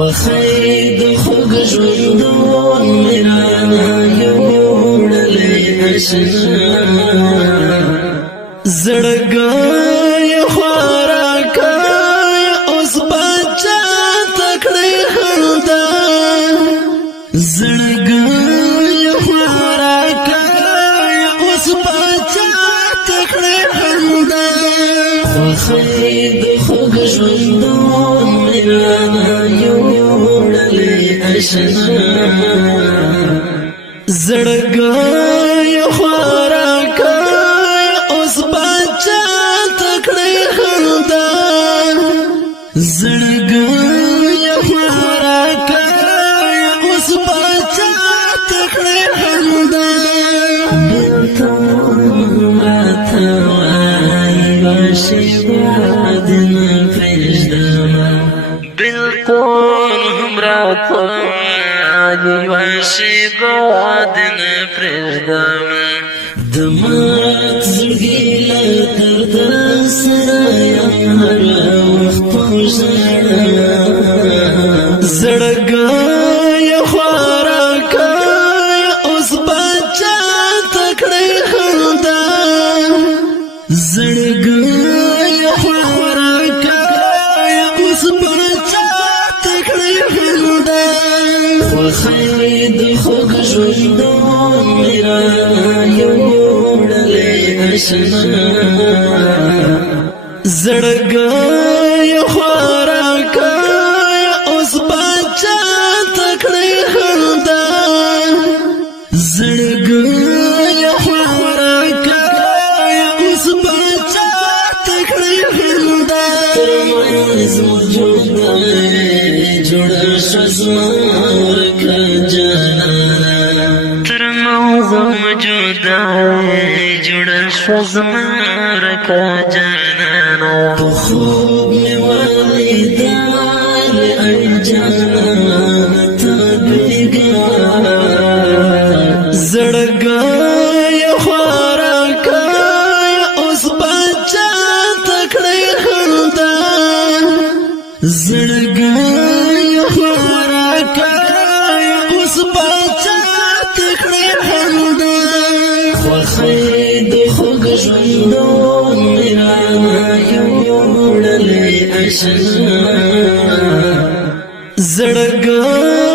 خوخی د خوږ ژوندون مې رانا یوړلې اشنا زړګی خوراکای اوس بچا تکړې خندا زړګی خوراکای اوس بچا تکړې خندا خوخی د خوږ ژوندون مې رانا یوړلې اشنا زړګی خوراکای اوس بچا تکړې خندا زړګی خوراکای اوس بچا تکړې خندا راته وایي باشي بادن پرېږدمه بلکل هم راته وایي باشي بادن پرېږدمه د مات زړګي له درده سره یم هر وخت په ژړا زړګی خوراکای اوس بچا تکړې خندا زړګی خوراکای اوس بچا تکړې خندا خوخی د خوږ ژوندون مې رانا یوړلې اشنا زړګی خوراکای اوس بچا تکړې خندا زړګی خوراکای اوس بچا تکړې خندا ترمنځ موجوده جوړه شوه زما ورکه جانانه ترمنځ موجوده جوړه شوه زما ورکه جانانه په خوب مې ولیدل ای جانانه ته بیګانه زړګی خوراکای اوس بچا تکړې خندا زړګی خوراکای اوس بچا تکړې خندا خوخی د خوږ ژوندون مې رانا یوړلې اشنا زړګی